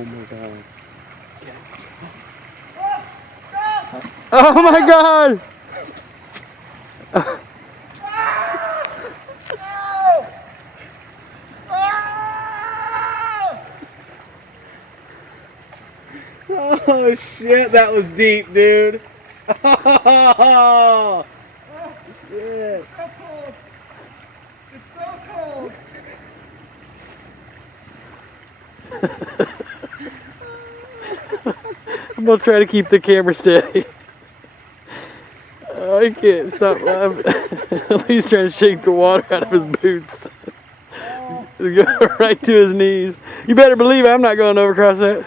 Oh my god. Oh my god! Oh shit, that was deep, dude. Oh shit. It's so cold. It's so cold. I'm gonna try to keep the camera steady. Oh, I can't stop laughing. He's trying to shake the water out of his boots. Right to his knees. You better believe I'm not going over across that.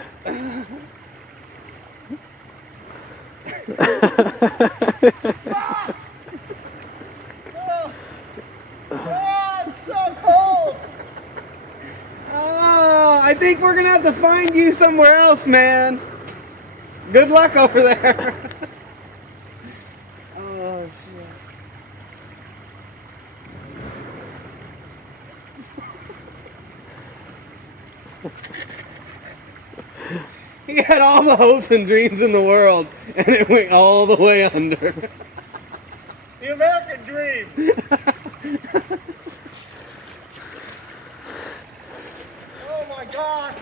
I'm so cold. Oh, I think we're gonna have to find you somewhere else, man. Good luck over there. Oh, shit. He had all the hopes and dreams in the world, and it went all the way under. The American dream. Oh my God.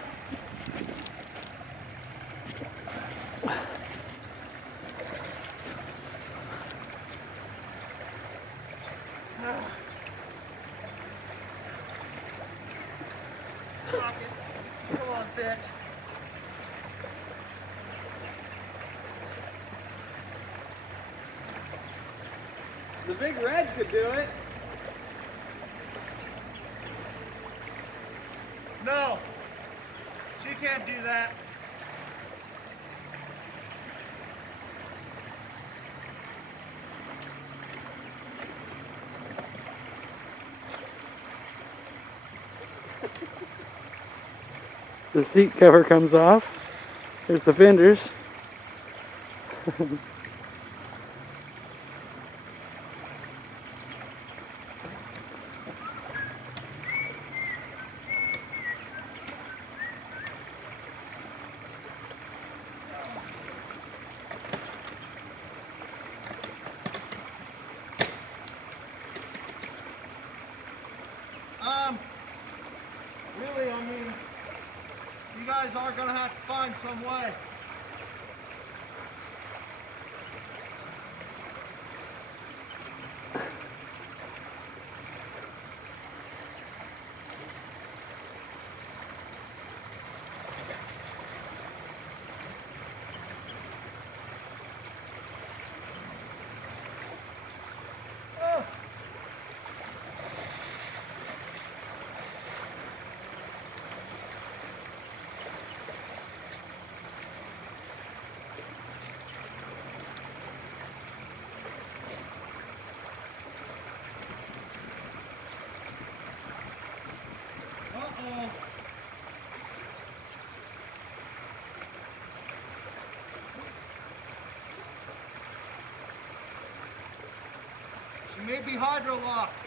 Come on, bitch. The big red could do it. No. She can't do that. The seat cover comes off. There's the fenders. Really, I mean, you guys are gonna have to find some way. She may be hydrolocked.